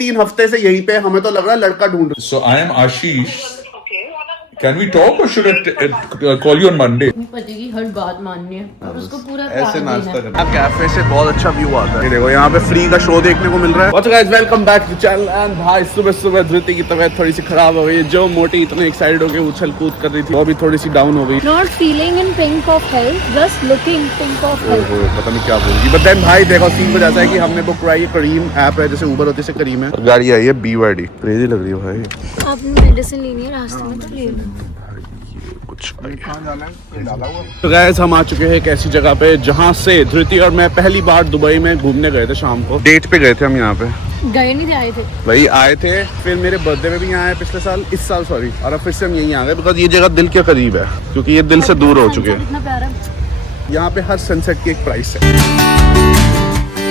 3 हफ्ते से यहीं पे, हमें तो लग रहा है लड़का ढूंढ रहे। So I am Ashish. Can we talk or should I call you on Monday? पति की हर बात माननी है और उसको पूरा ऐसे प्यार नाश्ता देना है। करना। कैफे से बहुत अच्छा व्यू आता है। ये देखो यहाँ पे फ्री का शो देखने को मिल रहा है। What's up guys, welcome back to the channel and भाई सुबह धृति की तबीयत थोड़ी सी खराब हो गई है। जो मोटी इतने एक्साइटेड होकर उछल कूद कर रही थी वो भी थोड़ी सी डाउन हो गई। Not feeling in pink of health, just looking pink of health. पता नहीं क्या बोलूंगी। बट देन भाई देखो सीन कुछ ऐसा है कि हमने बुक कराई है करीम ऐप है, जैसे उबर होती है करीम है। गाड़ी आई है BYD, क्रेजी लग रही है भाई। आपने मेडिसिन लेनी है रास्ते में तो ले लो। तो गाइस हम आ चुके हैं एक ऐसी जगह पे जहाँ से धृति और मैं पहली बार दुबई में घूमने गए थे। शाम को डेट पे गए थे हम। यहाँ पे गए नहीं थे, आए थे भाई, आए थे। फिर मेरे बर्थडे में भी यहाँ आए पिछले साल, इस साल सॉरी, और अब फिर से हम यहीं आ गए बिकॉज ये जगह दिल के करीब है, क्योंकि ये दिल से दूर हो चुके हैं। इतना प्यारा। यहाँ पे हर सनसेट की एक प्राइस है।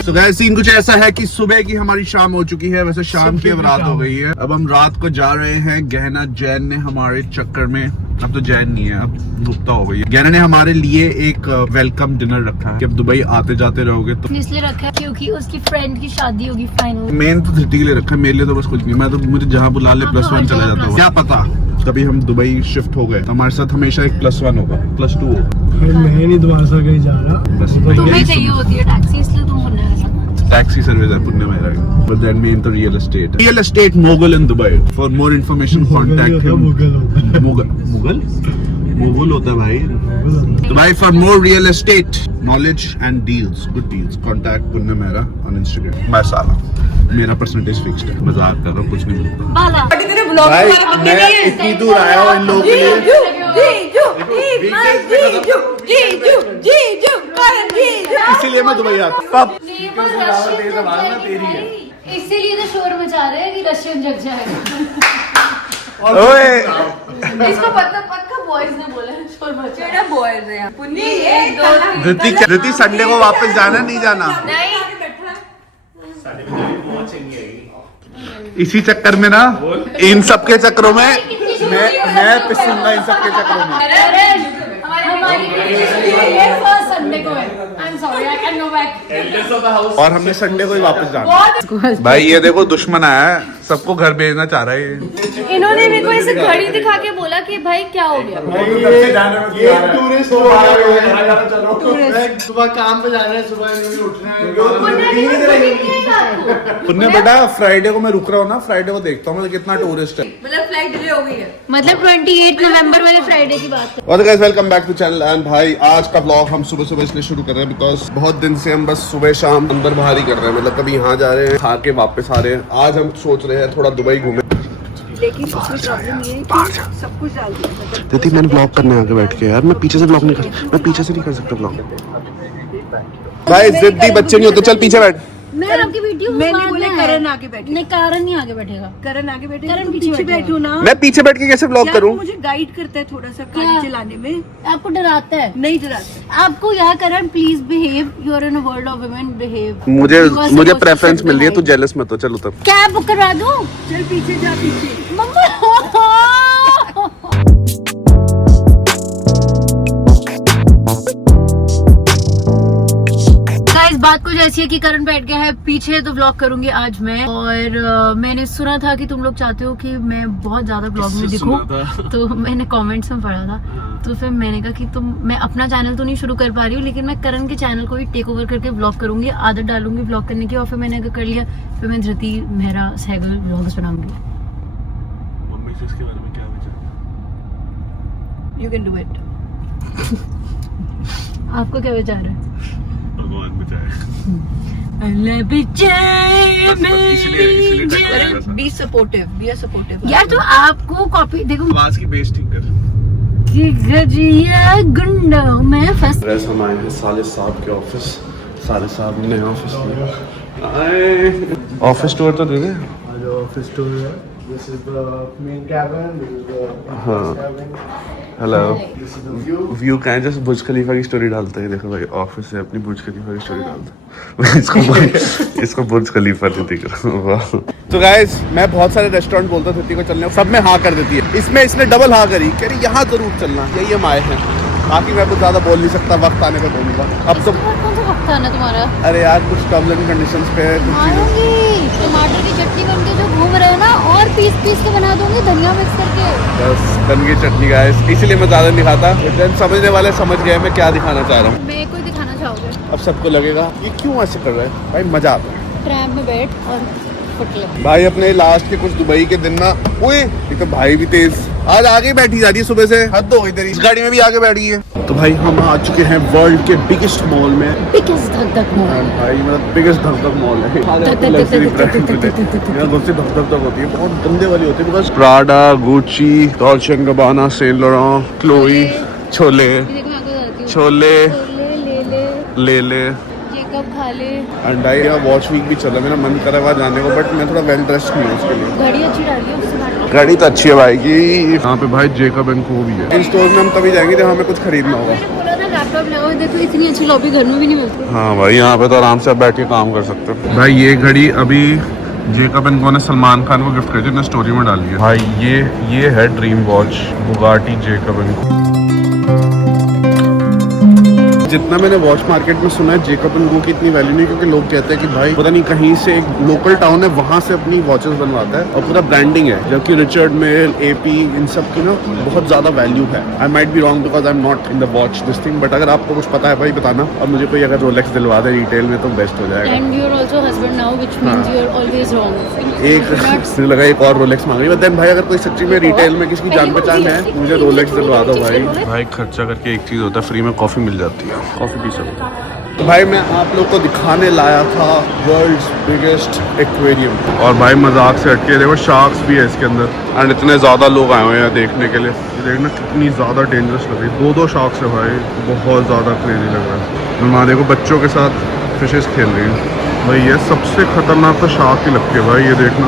तो गाइस सीन कुछ ऐसा है कि सुबह की हमारी शाम हो चुकी है, वैसे शाम की अब रात हो गई है। अब हम रात को जा रहे हैं। गहना जैन ने हमारे चक्कर में, अब तो जैन नहीं है, अब नुक्ता हो गई है। गहना ने हमारे लिए एक वेलकम डिनर रखा है कि अब दुबई आते जाते रहोगे तो। इसलिए रखा है क्योंकि उसकी फ्रेंड की शादी होगी फाइनल। मेन तो धृति के लिए रखा है, मेरे लिए तो बस कुछ नहीं। मैं तो मुझे जहाँ बुला ले +1 चला जाता हूँ। क्या पता कभी हम दुबई शिफ्ट हो गए तो हमारे साथ हमेशा एक +1 होगा, +2 होगा। मैं नहीं दोबारा से कहीं जा रहा। बस तुम्हें चाहिए होती है टैक्सी, इसलिए तुम बोलने लगे। टैक्सी सर्विस है पुण्य मेरा, but that mean the real estate mogul in Dubai. For more information contact him. Mughal होता है भाई। तो भाई for more real estate knowledge and deals, good deals, contact पुण्य मेरा on Instagram। मैं साला मेरा परसेंटेज फिक्स्ड है, मजाक कर रहा हूँ, कुछ नहीं मिलता भाई। मैं इतनी दूर आया हूँ इन लोगों के लिए। इसीलिए मैं दुबई आता हूँ। इसीलिए तो शोर मचा रहे हैं कि रशियन जग जाएगा। ओए इसको पक्का बॉयज ने बोला है शोर मचा रहा है। बॉयज है पुन्नी धृति संडे को वापस जाना नहीं जाना? इसी चक्कर में ना, इन सब के चक्करों में मैं पिसूंगा, इन सब के चक्करों में। और हमने संडे को ही वापस जाना। भाई ये देखो दुश्मन आया है, सबको घर भेजना चाह रहा है। इन्होंने मेरे को ऐसे घड़ी दिखा के बोला कि भाई क्या हो गया। सुबह काम पे जाना है, सुबह उठना है। पुण्य बेटा फ्राइडे को मैं रुक रहा हूँ ना, फ्राइडे को देखता हूँ कितना टूरिस्ट है। मतलब फ्लाइट डिले हो गई है, मतलब 28 नवंबर वाले फ्राइडे की बात है। और guys welcome back to channel. And भाई आज का ब्लॉग हम सुबह इसलिए शुरू कर रहे हैं बिकॉज बहुत दिन से हम बस सुबह शाम अंदर बाहर ही कर रहे हैं। मतलब कभी यहाँ जा रहे हैं, खा के वापस आ रहे हैं। आज हम सोच रहे हैं थोड़ा दुबई घूमे। लेकिन उसमें प्रॉब्लम ये है कि सब कुछ डाल दिया। मतलब दीदी मैंने ब्लॉग करने आगे बैठ के, यार मैं पीछे से ब्लॉग नहीं कर, मैं पीछे से नहीं कर सकता ब्लॉग। भाई जिद्दी बच्चे नहीं होते, चल पीछे बैठ। मैं आपकी वीडियो मैं नहीं बोले करण आगे बैठे। नहीं, कारण नहीं आगे बैठेगा। करण आगे बैठे, करण तुम पीछे पीछे बैठो ना। मैं पीछे बैठ के कैसे ब्लॉग क्या करूं? वो मुझे गाइड करता है थोड़ा सा गाड़ी चलाने में। आपको डराता है? नहीं डराता। आपको यहाँ Karan please behave, you are in a world of women, behave. मुझे प्रेफरेंस मिल रही है, तू जेलस मत हो। चल उतर। कैब बुक करवा दूं? चल पीछे जा, पीछे। इस बात कुछ ऐसी है कि करण बैठ गया है पीछे, तो व्लॉग करूंगी आज मैं। और मैंने सुना था कि तुम लोग चाहते हो कि मैं बहुत ज्यादा व्लॉग में दिखूं, तो मैंने कमेंट्स में पढ़ा था। तो फिर मैंने कहा कि मैं अपना चैनल तो नहीं शुरू कर पा रही हूँ, लेकिन मैं करण के चैनल को भी टेक ओवर करके व्लॉग करूंगी, आदत डालूंगी व्लॉग करने की। और फिर मैंने अगर कर लिया फिर मैं धृति मेहरा सहगल व्लॉग्स बनाऊंगी। मम्मी से इसके बारे में क्या विचार? You can do it. आपको क्या विचार है? भगवान बचाए। Be supportive. Be a supportive. यार तो आपको कॉपी देखो, आवाज की बेस ठीक कर। गुंडा मैं फंस। हम आए हैं साले साहब के ऑफिस। साले साहब ने ऑफिस में ऑफिस टूर तो दे दे। ऑफिस टूर है। This is the main cabin. This is the हाँ। cabin. Hello. This is the view. View का है, जस्ट बुर्ज खलीफा की स्टोरी डालते हैं। देखो भाई ऑफिस से अपनी बुर्ज खलीफा की स्टोरी डालते हैं। इसको बुर्ज खलीफा नहीं दिख रहा। तो गाइस मैं बहुत सारे रेस्टोरेंट बोलता था को चलने, सब में हाँ कर देती है। इसमें इसने डबल हाँ करी, कह रही यहाँ जरूर चलना। यही हम आए हैं, बाकी मैं कुछ ज्यादा बोल नहीं सकता, वक्त आने पे बोलूंगा। अब तो कौन सा वक्त आना तुम्हारा? अरे यार कुछ टर्म्स एंड कंडीशंस पे कुछ चीजें। टमाटर की चटनी बन के जो घूम रहे हैं ना, और पीस पीस के बना दूंगी धनिया मिक्स करके। बस बन गई चटनी गाइस, इसीलिए मैं ज्यादा नहीं खाता, लेकिन समझने वाले समझ गए मैं क्या दिखाना चाह रहा हूँ। मेरे को दिखाना चाहोगे? अब सबको लगेगा ये क्यों ऐसे कर रहा है, भाई मजा आता है। ट्रैम में बैठ और फुटले। भाई अपने लास्ट के कुछ दुबई के दिन ना, ओए ये तो भाई भी तेज, आज आगे बैठी जा रही है सुबह से, हद हो गई तेरी, इस गाड़ी में भी आगे बैठी है। तो भाई हम आ चुके हैं वर्ल्ड के बिगेस्ट मॉल में, बिगेस्ट धक मॉल भाई मतलब बिगेस्ट धक मॉल है। यहाँ गुस्से धक होती है, बहुत गंदे वाली होती है, because Prada, Gucci, Dolce and Gabbana, Saint Laurent, Chloe, छोले छोले ले ले जेकब खा ले। एंड आई वॉच वीक भी चल रहा है, मेरा मन कर रहा है जाने को, बट मैं थोड़ा वेल ड्रेस्ड नहीं हूँ उसके लिए। घड़ी अच्छी डाली है उससे बात। गाड़ी तो अच्छी है भाई की, यहाँ पे भाई जेकब एंड को भी है। इन स्टोर में हम तभी जाएंगे जब हमें कुछ खरीदना होगा। मैंने बोला था लैपटॉप लगाओ, देखो इतनी अच्छी लॉबी घर में भी नहीं मिलती। हाँ भाई यहाँ पे तो आराम से आप बैठ के काम कर सकते हो। भाई ये घड़ी अभी जेकब एंड को ने सलमान खान को गिफ्ट करी थी, स्टोरी में डाली है। भाई ये है dream watch Bugatti Jacob and को। जितना मैंने वॉच मार्केट में सुना है जेकब एंड को की इतनी वैल्यू नहीं, क्योंकि लोग कहते हैं कि भाई पता नहीं कहीं से एक लोकल टाउन है वहाँ से अपनी वॉचेस बनवाता है और पूरा ब्रांडिंग है, जबकि रिचर्ड मिल, एपी, इन सब की ना बहुत ज्यादा वैल्यू है। I might be wrong because I am not in the watch this thing, but अगर आपको कुछ पता है भाई बताना, और मुझे कोई अगर रोलेक्स दिलवा दे रिटेल में तो बेस्ट हो जाएगा। And you are also husband now which means you are always wrong. एक मुझे लगा एक और रोलेक्स मांग रही है, बट देन भाई अगर कोई सच्ची में रिटेल में किसी की जान पहचान है मुझे रोलेक्स दिलवा दो भाई। भाई खर्चा करके एक चीज होता है, फ्री में कॉफी मिल जाती है, कॉफी पी सकते। तो भाई मैं आप लोग को दिखाने लाया था वर्ल्ड्स बिगेस्ट एक्वेरियम, और भाई मजाक से हटके देखो शार्क्स भी है इसके अंदर, एंड इतने ज़्यादा लोग आए हुए हैं देखने के लिए। ये देखना कितनी ज़्यादा डेंजरस लग रही है, 2 शार्क्स है भाई, बहुत ज़्यादा क्रेजी लग रहा है। मैं देखो बच्चों के साथ फिशेस खेल रही है भाई, ये सबसे खतरनाक तो शार्क ही लगती है भाई, ये देखना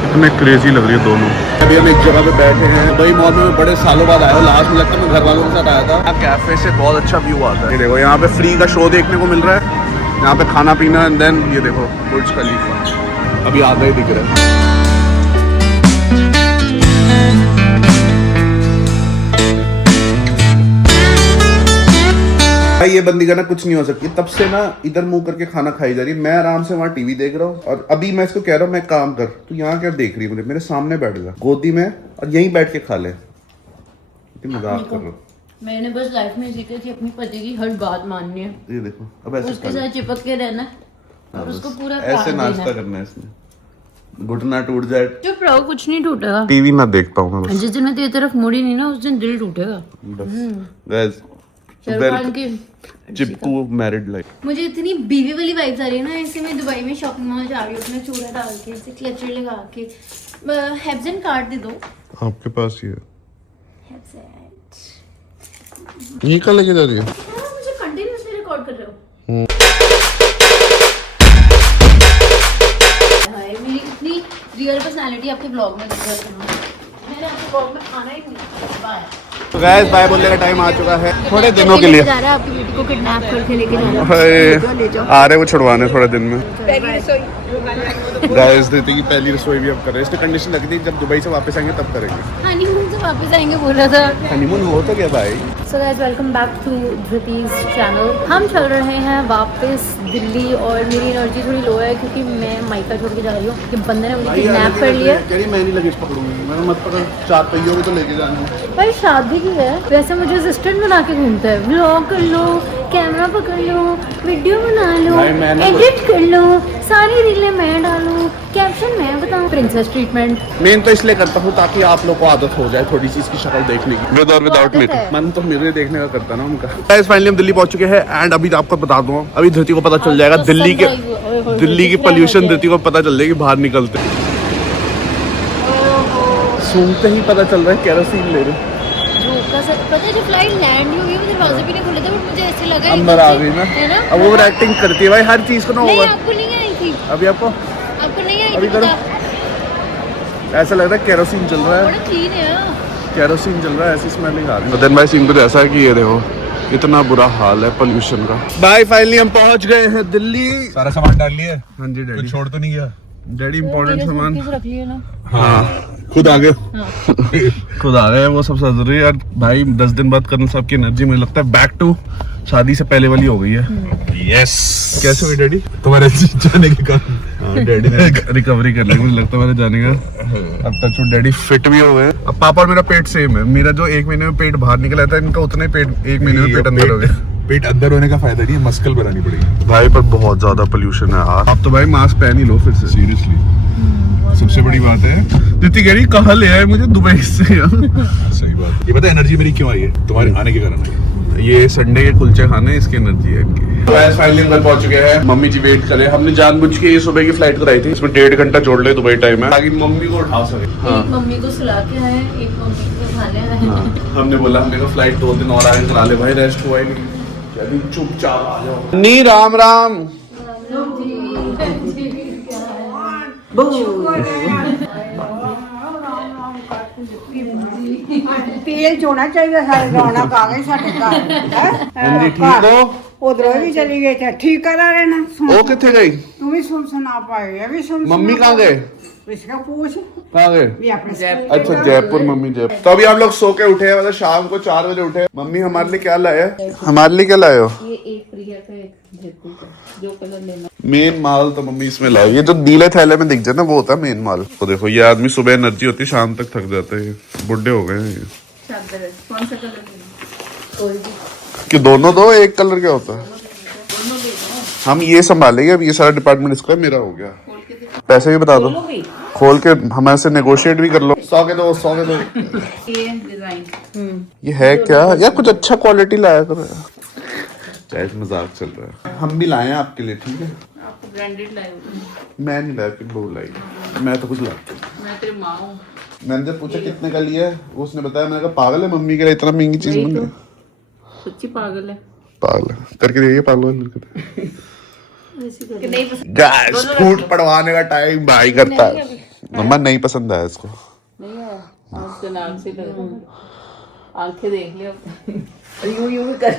कितने क्रेजी लग रही है दोनों। अभी हम एक जगह पे बैठे हैं दुबई मॉल में, बड़े सालों बाद आया हूँ, लास्ट में लगता है मैं घर वालों के साथ आया था। कैफे से बहुत अच्छा व्यू आता है, ये देखो यहाँ पे फ्री का शो देखने को मिल रहा है, यहाँ पे खाना पीना, एंड देन ये देखो बुर्ज खलीफा अभी आधा ही दिख रहा है। भाई ये बंदी का ना कुछ नहीं हो सकती, तब से ना इधर मुंह करके खाना खाई जा रही है, मैं आराम से वहाँ टीवी देख रहा हूँ, और अभी मैं इसको कह रहा हूँ मैं काम कर, तू यहाँ क्या देख रही है, मेरे सामने बैठ जा गोदी में और यहीं बैठ के खा ले। मजाक कर रहा हूँ। मैंने बस लाइफ में सीखा कि अपनी पति की हर बात माननी है, ये देखो अब ऐसे उसके साथ चिपक के रहना है और उसको पूरा ऐसे नाश्ता करना है इसमें, घुटना टूट जाए। चुप रहो, कुछ नहीं टूटेगा। टीवी ना देख पाऊँ मैं बस। जिस दिन मैं तेरी तरफ मुड़ी नहीं ना उस दिन दिल टूटेगा। बस शाहरुख की चिप्पू मैरिड लाइफ। मुझे इतनी बीवी वाली वाइब्स आ रही है ना, ऐसे मैं दुबई में शॉपिंग मॉल जा रही हूँ, उसमें चूड़ा डाल के ऐसे क्लचर लगा के। हेब्सन कार्ड दे दो आपके पास ही है, ये कल लेके जा रही है। मुझे कंटिन्यूअसली रिकॉर्ड कर रहे हो। भाई मेरी इतनी रियल पर्सनालिटी आपके ब्लॉग में दिख रहा है, मैंने आपके ब्लॉग में आना ही नहीं। बाय। तो गाइस बाय बोलने का टाइम आ चुका है, थोड़े दिनों के लिए जा रहा है आपकी बेटी को किडनैप करके लेके जा रहा है। आ रहे वो छुड़वाने थोड़े दिन में। गाइस धृति की पहली रसोई भी अब कर रहे हैं, इसने कंडीशन लगी थी जब दुबई से वापस आएंगे तब करेंगे। हनीमून से वापस आएंगे बोला था। हनीमून हो तो गया भाई। So guys welcome back to Dhriti's channel. हम चल रहे हैं वापस दिल्ली, और मेरी एनर्जी थोड़ी लो है क्योंकि मैं माइका छोड़ के जा रही हूँ कि बंदे ने मुझे किडनैप कर लिया। कह रही मैं नहीं लगेज पकड़ूंगी, मैंने मत पकड़, 4 पहियों में तो लेके जाना है। भाई शादी की है, वैसे मुझे असिस्टेंट बना के घूमता है, व्लॉग कर लो, कैमरा पकड़ लो, वीडियो बना लो, एडिट कर लो, सारी रीलें मैं डालूं, कैप्शन मैं बताऊं, प्रिंसेस ट्रीटमेंट। मेन तो इसलिए करता हूँ ताकि आप लोग को आदत हो जाए थोड़ी सी इसकी शक्ल देखने की, विद और विदाउट मेकअप। मन तो मेरे देखने का करता ना उनका। गाइस फाइनली हम दिल्ली पहुंच चुके हैं, एंड अभी आपको बता दूं, अभी धृति को पता चल जाएगा दिल्ली की पोल्यूशन, धृति को पता चल जाएगी बाहर निकलते सूंघते ही पता चल रहा है केरोसिन ले रहे। पता है जब फ्लाइट लैंड हुई वो दरवाजे भी नहीं खुले थे, बट मुझे ऐसे लगा अंदर आ गई ना, अब वो एक्टिंग करती है भाई हर चीज को ना। नहीं आपको नहीं आई थी, अभी आपको नहीं आई अभी थी, करो, ऐसा लग रहा है केरोसिन चल रहा है, बड़ा क्लीन है, केरोसिन चल रहा है, ऐसी स्मेलिंग आ रही है। बदन भाई सीन तो ऐसा है कि ये देखो इतना बुरा हाल है पोल्यूशन का। भाई फाइनली हम पहुंच गए हैं दिल्ली। सारा सामान डाल लिया? हाँ जी डैडी। कुछ छोड़ तो नहीं गया? डैडी इम्पोर्टेंट सामान रख लिए ना। हाँ खुद आ गए, खुद आ गए, वो सब जरूरी है यार भाई। 10 दिन बाद करने सबकी एनर्जी मुझे लगता है बैक टू शादी से पहले वाली हो गई है। यस। कैसे हुई डैडी तुम्हारे जाने के कारण? डैडी ने रिकवरी कर ली, मुझे लगता है मैंने जाने का। अब तक तो डैडी फिट भी हो गए। अब पापा और मेरा पेट सेम है। मेरा जो 1 महीने में पेट बाहर निकला था, इनका उतने पेट 1 महीने में पेट अंदर हो गया। पेट अंदर होने का फायदा नहीं है, मस्कल बनानी पड़ेगी भाई पर बहुत ज्यादा पोल्यूशन है यार। आप तो भाई मास्क पहन ही लो फिर से। सीरियसली। सबसे बड़ी बात है दीदी कह रही कहाँ ले आए मुझे दुबई से। सही बात। ये पता है एनर्जी मेरी क्यों आई है? तुम्हारे आने के कारण आई है। ये संडे के कुलचे खाने इसकी एनर्जी है इनकी। फाइनली घर पहुंच चुके हैं। मम्मी जी वेट करे। हमने जानबूझ के ये सुबह की फ्लाइट कराई थी, इसमें 1.5 घंटा जोड़ ले दुबई टाइम है ताकि मम्मी को उठा सके। हाँ एक मम्मी को सुला के आए, एक मम्मी को खा ले आए। हमने बोला हमने कहा फ्लाइट 2 दिन और आगे करा ले भाई, रेस्ट हुआ ही नहीं। अभी चुपचाप आ जाओ। नी राम राम। तेल चोना चाहिए सारे रौनक आ गई साडे घर जी ठीक हो? उधर भी चली गई थे, ठीक करा रहे ना। वो कितने गई? तू भी सुना पाए, ये भी सुन। मम्मी कहाँ गए? इसका पूछ कहाँ गए? ये अपने अच्छा जयपुर। मम्मी जयपुर। तो अभी हम लोग सो के उठे हैं, मतलब शाम को 4 बजे उठे। मम्मी हमारे लिए क्या लाए? हमारे लिए क्या लाए हो? ये एक प्रिया का, एक जयपुर का, जो कलर लेना। मेन माल तो मम्मी इसमें लाए। ये जो नीले थैले में दिख जाए ना, वो होता है मेन माल। तो देखो ये आदमी सुबह एनर्जी होती है, शाम तक थक जाते हैं। बुढ़े हो गए हैं ये। कौन सा कलर लेना? कि दोनों दो, एक कलर क्या होता है? हम ये संभालेंगे। अब ये सारा डिपार्टमेंट इसका है, मेरा हो गया। पैसे भी बता दो, खोल के हमारे से नेगोशिएट भी कर लो। 100 के दो, 100 के दो। ये डिजाइन ये है क्या यार? कुछ अच्छा क्वालिटी लाया करो यार। चाहे मजाक चल रहा है। हम भी लाए हैं आपके लिए, ठीक है? आपको ब्रांडेड लाए हो? मैं नहीं लाया, फिर बहू लाई। मैं तो कुछ लाता। मैं तेरे माँ हूँ। मैंने जब पूछा कितने का लिया है, उसने बताया। मैंने कहा पागल है, मम्मी के लिए इतना महंगी चीज बन गई। सच्ची पागल है। पागल है करके देखिए, पागल है। कि नहीं पसंद? गैस फूड पड़वाने का टाइम भाई करता है। मम्मा नहीं पसंद आया इसको। नहीं है, आज तो नाक से लगा, आंखें देख लियो। यूं भी कर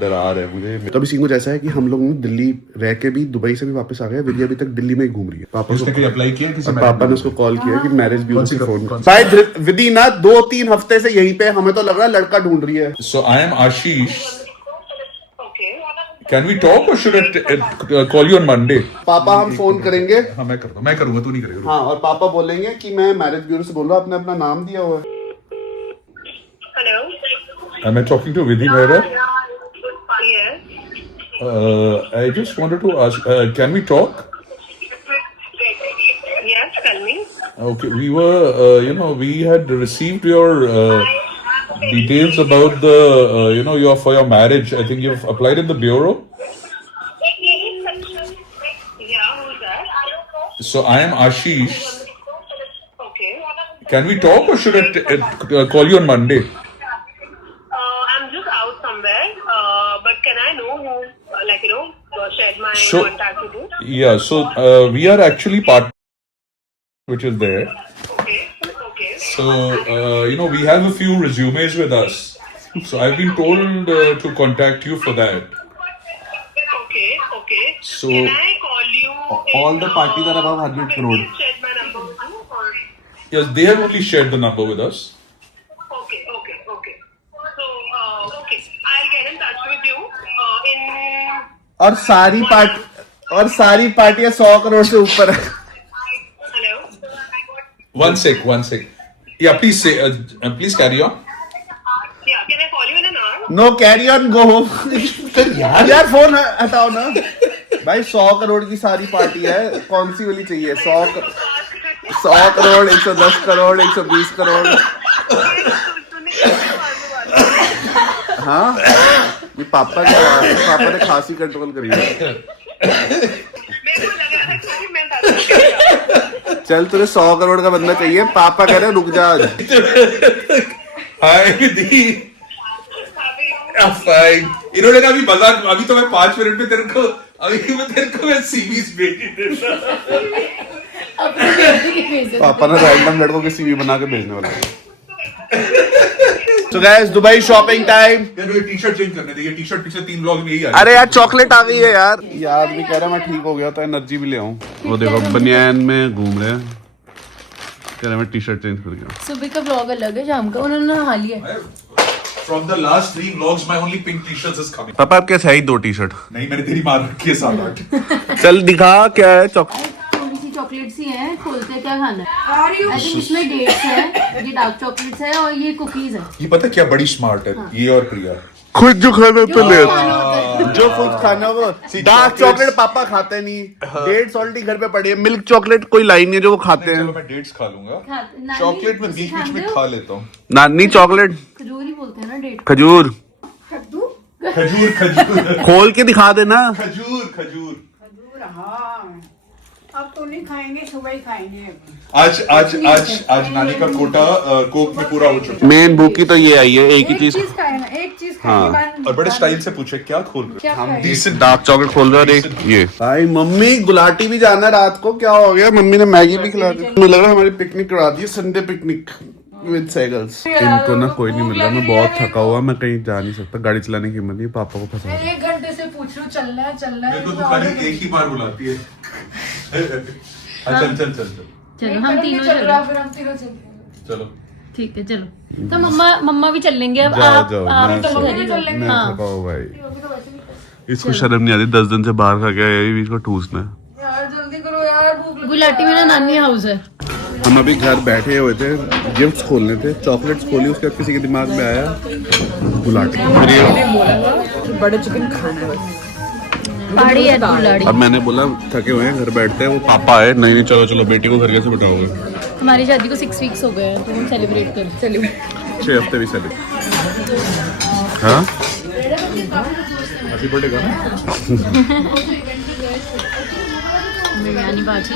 डरा रहे मुझे। तो अभी सीन कुछ ऐसा है कि हम लोग दिल्ली रह के भी दुबई से भी वापस आ गए। विद्या अभी तक दिल्ली में ही घूम रही है। पापा उसने कहीं अप्लाई किया किसी और पापा ने उसको कॉल किया कि मैरिज ब्यूरो से फोन कौन सी? भाई विधि ना 2-3 हफ्ते से यहीं पे, हमें तो लग रहा है लड़का ढूंढ रही है। So I am Ashish. Can we talk or should I call you on Monday? पापा हम फोन करेंगे। हाँ मैं करता हूँ, मैं करूँगा, तू नहीं करेगा। हाँ और पापा बोलेंगे कि मैं मैरिज ब्यूरो से बोल रहा हूँ, आपने अपना नाम दिया हुआ है। Am I talking to Vidhi Mehra? Yes. I just wanted to ask, can we talk? Yes, tell me. Okay, we were, we had received your details about the, for your marriage. I think you've applied in the bureau. Yeah, who's that? So I am Ashish. Okay. Can we talk or should I call you on Monday? I'm just out somewhere. But can I know who, shared my So- contact with you? Yeah, so we are actually part, which is there. Okay. Okay. So, we have a few resumes with us. So I've been told to contact you for that. Okay. Okay. So- can I call you? All the parties are above 100 crore. Shared my number with you, or? Yes, they have only shared the number with us. Okay. Okay. Okay. So, okay. I'll get in touch with you. In. और सारी पार्टियां 100 करोड़ से ऊपर है। Hello. One sec. Yeah, please say, please carry on. Yeah. Can I call you in an hour? No carry on go home. यार phone हटाओ ना भाई। 100 करोड़ की सारी पार्टी है, कौन सी वाली चाहिए? 100 करोड़, 110 करोड़, 120 करोड़। हाँ ये पापा ने खांसी कंट्रोल करी है। मेरे को लग रहा था कि मैं दादा चल तुझे 100 करोड़ का बंदा चाहिए। पापा कह रहे रुक जा। Hi, Vidhi. Fine. इन्होंने कहा अभी मजाक, अभी तो मैं 5 मिनट में तेरे को मैं सीवीज भेज देता। पापा ने रैंडम लड़कों के सीवी बना के भेजने वाला है। तो गाइस दुबई शॉपिंग टाइम। यार ये टी-शर्ट चेंज करने दे, ये टी-शर्ट पिछले 3 व्लॉग में यही आ अरे यार चॉकलेट आ गई है यार। ये आदमी कह रहा मैं ठीक हो गया था, एनर्जी भी ले आऊं। वो देखो बनियान में घूम रहे हैं, कह रहा मैं टी-शर्ट चेंज कर गया। सुबह का ब्लॉग अलग है, शाम का उन्होंने नहा लिया। From the last 3 vlogs, my only pink t-shirts is coming. पापा आपके सही 2 टी-शर्ट नहीं, मैंने तेरी मार रखी है 7-8. चल दिखा क्या है चॉकलेट थोड़ी सी चॉकलेट सी है, खोलते हैं क्या खाना है. आई थिंक इसमें डेट्स है, ये डार्क चॉकलेट्स है और ये कुकीज है. ये पता क्या बड़ी स्मार्ट है ये और प्रिया. खुद जो खाना तो ले खाना जो खुद खाना वो डार्क चॉकलेट पापा खाते नहीं. डेट सॉल्टी घर पे पड़ी है. मिल्क चॉकलेट कोई लाई नहीं है जो वो खाते हैं. चलो मैं डेट्स खा लूंगा. चॉकलेट में बीच बीच में खा लेता हूँ. नानी चॉकलेट खजूर ही बोलते हैं ना डेट. खजूर खजूर खजूर खोल के दिखा देना. खजूर खजूर. हाँ अब तो नहीं खाएंगे, सुबह ही खाएंगे. आज नानी का कोटा कोक में पूरा हो चुका है. मेन भूखी तो ये आई है एक ही चीज. खाए ना, एक चीज हाँ. खाएंगे. और बड़े स्टाइल से पूछे क्या खोल रहे हो? हम डिसेंट डार्क चॉकलेट खोल रहे और एक ये. भाई मम्मी गुलाटी भी जाना है रात को. क्या हो गया? मम्मी ने मैगी भी खिला दी. मुझे लग रहा है हमारी पिकनिक करा दी. Sunday picnic with Sehgals. इनको ना कोई नहीं मिल रहा. मैं बहुत थका हुआ. मैं कहीं जा नहीं सकता. गाड़ी चलाने की हिम्मत नहीं. पापा को फंसा. 1 घंटे से पूछ रही हूँ चलना है. मेरे को तो खाली एक ही बार बुलाती है. चल चल चल चल चलो हम तीनों चलो. चलो ठीक है चलो. तो मम्मा भी चल लेंगे अब. जाओ आप जाओ. आप मैं तो घर ही मैं लो. हाँ. थका हूँ भाई. इसको शर्म नहीं आती. 10 दिन से बाहर खा गया. यही इसको ठूसना है. यार जल्दी करो यार, भूख लगी. गुलाटी में ना नानी हाउस है. हम अभी घर बैठे हुए थे. गिफ्ट्स खोलने थे. चॉकलेट्स खोली. उसके बाद किसी के दिमाग में आया गुलाटी. फिर ये बड़े चिकन खाना है. पहाड़ी है गुलाटी. अब मैंने बोला थके हुए हैं घर बैठते हैं. वो पापा आए. नहीं चलो चलो बेटी को घर कैसे बिठाओगे. हमारी शादी को 6 वीक्स हो गए हैं तो हम सेलिब्रेट कर. 6 हफ्ते भी चले. हाँ हैप्पी बर्थडे बिरयानी बाजी.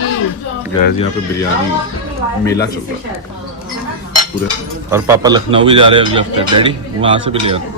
गैस यहाँ पे बिरयानी मेला चल रहा है पूरे. और पापा लखनऊ भी जा रहे हैं अगले हफ्ते. डैडी वहाँ से भी ले आते.